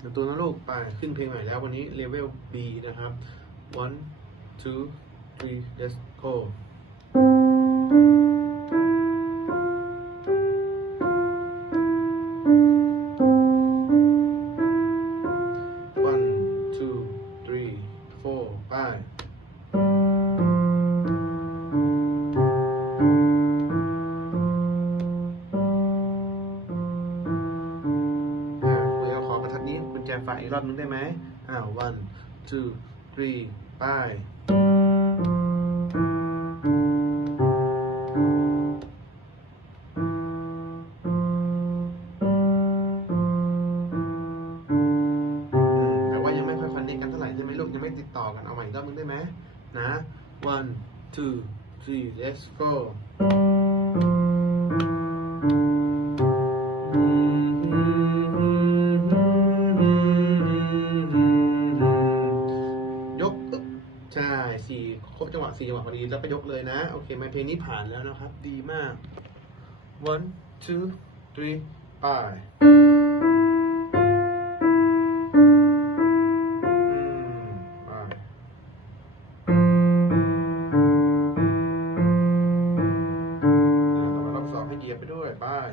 เดี๋ยวตัวนะลูกไปขึ้นเพลงใหม่แล้ววันนี้เลเวล B นะครับ one two three let's go one two three four ไป รทัดนี้กุญแจไฟอีกรอบนึงได้ไหมอ้าว one two three ไปอืมแต่ว่ายังไม่ค่อยฟันเด็กกันเท่าไหร่ใช่ไหมลูก ยังไม่ติดต่อกัน เอาใหม่อีกรอบนึงได้ไหมนะ one two three let's go ครบจังหวะสี่จังหวะพอดีแล้วไปยกเลยนะ โอเคมาเพลงนี้ผ่านแล้วนะครับ ดีมาก one two three ไปไปด้วยบาย